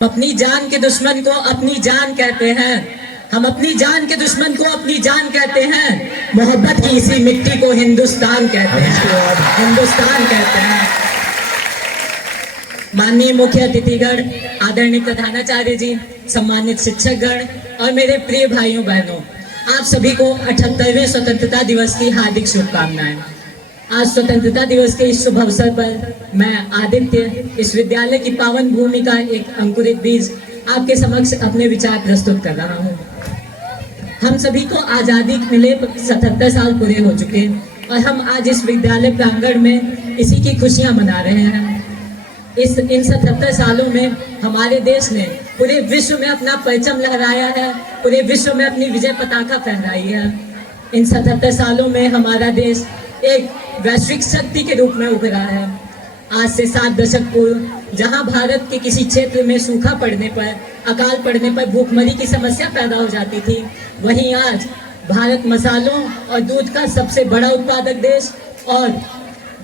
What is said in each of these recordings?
अपनी जान के दुश्मन को अपनी जान कहते हैं। हम अपनी जान के दुश्मन को अपनी जान कहते हैं। मोहब्बत की इसी मिट्टी को हिंदुस्तान कहते हैं। हिंदुस्तान कहते हैं। माननीय मुख्य अतिथिगण, आदरणीय प्रधानाचार्य जी, सम्मानित शिक्षकगण और मेरे प्रिय भाइयों बहनों, आप सभी को 78वें स्वतंत्रता दिवस की हार्दिक शुभकामनाएं। आज स्वतंत्रता दिवस के इस शुभ अवसर पर मैं आदित्य इस विद्यालय की पावन भूमि का एक अंकुरित बीज आपके समक्ष अपने विचार प्रस्तुत कर रहा हूँ। हम सभी को आजादी मिले 77 साल पूरे हो चुके और हम आज इस विद्यालय प्रांगण में इसी की खुशियां मना रहे हैं। इन 77 सालों में हमारे देश ने पूरे विश्व में अपना परचम लहराया है, पूरे विश्व में अपनी विजय पताका फहराई है। इन 77 सालों में हमारा देश एक वैश्विक शक्ति के रूप में उभरा है। आज से 7 दशक पूर्व जहां भारत के किसी क्षेत्र में सूखा पड़ने पर, अकाल पड़ने पर भूखमरी की समस्या पैदा हो जाती थी, वहीं आज भारत मसालों और दूध का सबसे बड़ा उत्पादक देश और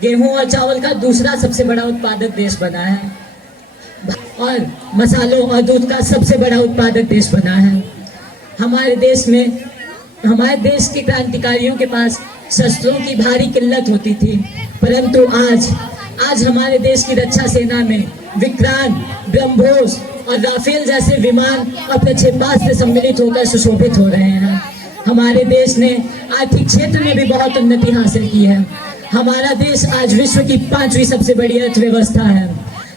गेहूं और चावल का दूसरा सबसे बड़ा उत्पादक देश बना है और मसालों और दूध का सबसे बड़ा उत्पादक देश बना है। हमारे देश के क्रांतिकारियों के पास शस्त्रों की भारी किल्लत होती थी, परंतु आज हमारे देश की रक्षा सेना में विक्रांत, ब्रह्मोस और राफेल जैसे विमान और प्रक्षेपास्त्र सम्मिलित होकर सुशोभित हो रहे हैं। हमारे देश ने आर्थिक क्षेत्र में भी बहुत उन्नति हासिल की है। हमारा देश आज विश्व की 5वीं सबसे बड़ी अर्थव्यवस्था है।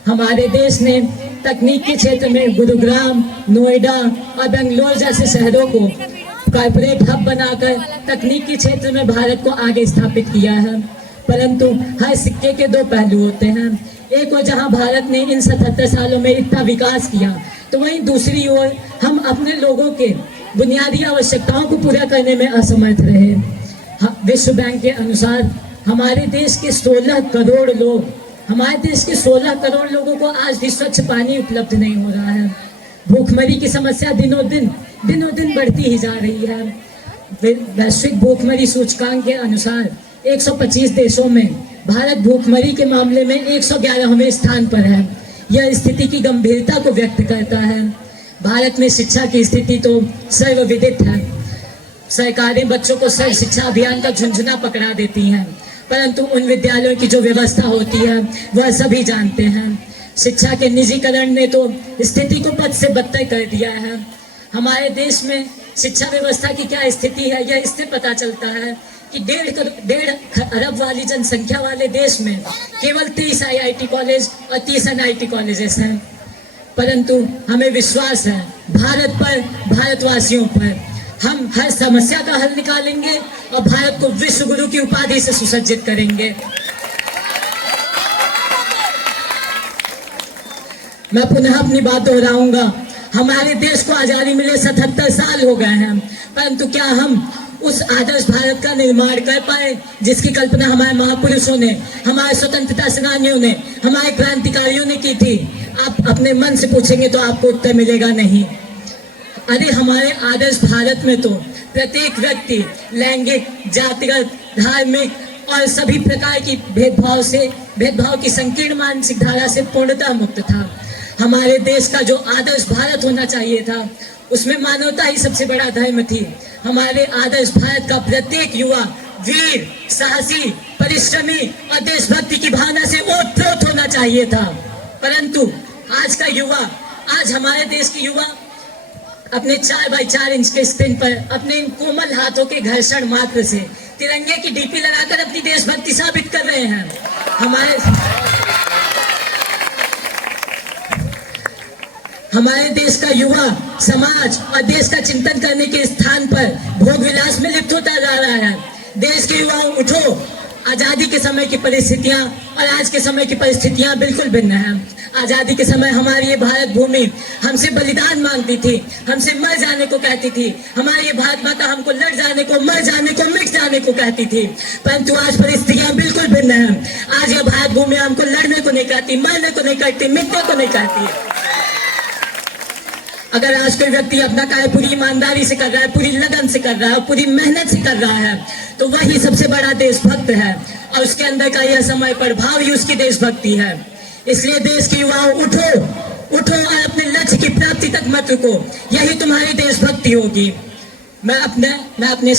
हमारे देश ने तकनीक के क्षेत्र में गुरुग्राम, नोएडा और बेंगलोर जैसे शहरों को कॉर्पोरेट हब बनाकर तकनीक के क्षेत्र में भारत को आगे स्थापित किया है। परंतु हर सिक्के के 2 पहलू होते हैं। एक ओर जहां भारत ने इन 77 सालों में इतना विकास किया, तो वहीं दूसरी ओर हम अपने लोगों के बुनियादी आवश्यकताओं को पूरा करने में असमर्थ रहे। विश्व बैंक के अनुसार हमारे देश के 16 करोड़ लोगों को आज भी स्वच्छ पानी उपलब्ध नहीं हो रहा है। भूखमरी की समस्या दिनों दिन बढ़ती ही जा रही है। वैश्विक भूखमरी सूचकांक के अनुसार 125 देशों में भारत भूखमरी के मामले में 111वें स्थान पर है। यह स्थिति की गंभीरता को व्यक्त करता है। भारत में शिक्षा की स्थिति तो सर्वविदित है। सरकारें बच्चों को सर्व शिक्षा अभियान का झुंझुना पकड़ा देती हैं, परंतु उन विद्यालयों की जो व्यवस्था होती है वह सभी जानते हैं। शिक्षा के निजीकरण ने तो स्थिति को बद से बदतर कर दिया है। हमारे देश में शिक्षा व्यवस्था की क्या स्थिति है, यह इससे पता चलता है कि 1.5 अरब वाली जनसंख्या वाले देश में केवल 30 IIT कॉलेज और 30 NIT कॉलेजेस हैं। परंतु हमें विश्वास है भारत पर, भारतवासियों पर। हम हर समस्या का हल निकालेंगे और भारत को विश्व गुरु की उपाधि से सुसज्जित करेंगे। मैं पुनः अपनी बात दोहराऊंगा। हमारे देश को आजादी मिले 77 साल हो गए हैं, परंतु क्या हम उस आदर्श भारत का निर्माण कर पाए जिसकी कल्पना हमारे महापुरुषों ने, हमारे स्वतंत्रता सेनानियों ने, हमारे क्रांतिकारियों ने की थी? आप अपने मन से पूछेंगे तो आपको उत्तर मिलेगा नहीं। अरे हमारे आदर्श भारत में तो प्रत्येक व्यक्ति लैंगिक, जातिगत, धार्मिक और सभी प्रकार की भेदभाव की संकीर्ण मानसिक धारा से पूर्णतः मुक्त था। हमारे देश का जो आदर्श भारत होना चाहिए था, उसमें मानवता ही सबसे बड़ा धर्म थी। हमारे आदर्श भारत का प्रत्येक युवा वीर, साहसी, परिश्रमी और देशभक्ति की भावना से ओतप्रोत होना चाहिए था। परंतु आज हमारे देश के युवा अपने 4x4 इंच के स्क्रीन पर अपने इन कोमल हाथों के घर्षण मात्र से तिरंगे की डीपी लगाकर अपनी देशभक्ति साबित कर रहे हैं। हमारे देश का युवा समाज और देश का चिंतन करने के स्थान पर भोग विलास में लिप्त होता जा रहा है। देश के युवाओं उठो। आजादी के समय की परिस्थितियां और आज के समय की परिस्थितियां बिल्कुल भिन्न हैं। आजादी के समय हमारी ये भारत भूमि हमसे बलिदान मांगती थी, हमसे मर जाने को कहती थी। हमारी ये भारत माता हमको लड़ जाने को, मर जाने को, मिट जाने को कहती थी। परंतु आज परिस्थितियां बिल्कुल भिन्न हैं। आज ये भारत भूमि हमको लड़ने को नहीं कहती, मरने को नहीं कहती, मिटने को नहीं कहती। अगर आज कोई व्यक्ति अपना कार्य पूरी ईमानदारी से कर रहा है, पूरी लगन से कर रहा है, पूरी मेहनत से कर रहा है, तो वही सबसे बड़ा देशभक्त है और उसके अंदर का यह समर्पण भाव ही उसकी देशभक्ति है। इसलिए देश के युवाओं उठो और अपने लक्ष्य देशभक्ति तक मत रुको, यही तुम्हारी देशभक्ति होगी। मैं अपने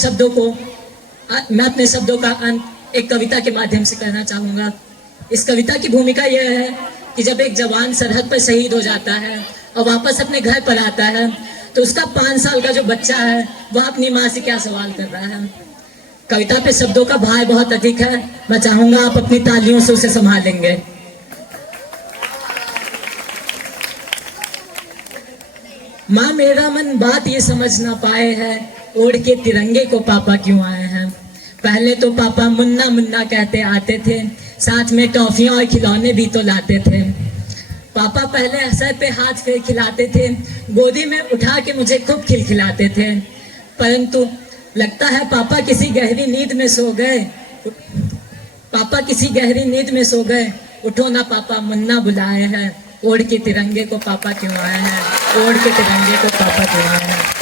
शब्दों का अंत एक कविता के माध्यम से करना चाहूंगा। इस कविता की भूमिका यह है कि जब एक जवान सरहद पर शहीद हो जाता है और वापस अपने घर पर आता है, तो उसका 5 साल का जो बच्चा है वह अपनी माँ से क्या सवाल कर रहा है। कविता पे शब्दों का भार बहुत अधिक है, मैं चाहूंगा आप अपनी तालियों से उसे संभालेंगे। माँ मेरा मन बात ये समझ ना पाए है, ओढ़ के तिरंगे को पापा क्यों आए हैं। पहले तो पापा मुन्ना मुन्ना कहते आते थे, साथ में टॉफियां और खिलौने भी तो लाते थे। पापा पहले सर पे हाथ फेर खिलाते थे, गोदी में उठा के मुझे खूब खिलखिलाते थे। परंतु लगता है पापा किसी गहरी नींद में सो गए। पापा किसी गहरी नींद में सो गए, उठो ना पापा मुन्ना बुलाए हैं। ओढ़ के तिरंगे को पापा क्यों आए हैं, ओढ़ के तिरंगे को पापा क्यों आए हैं।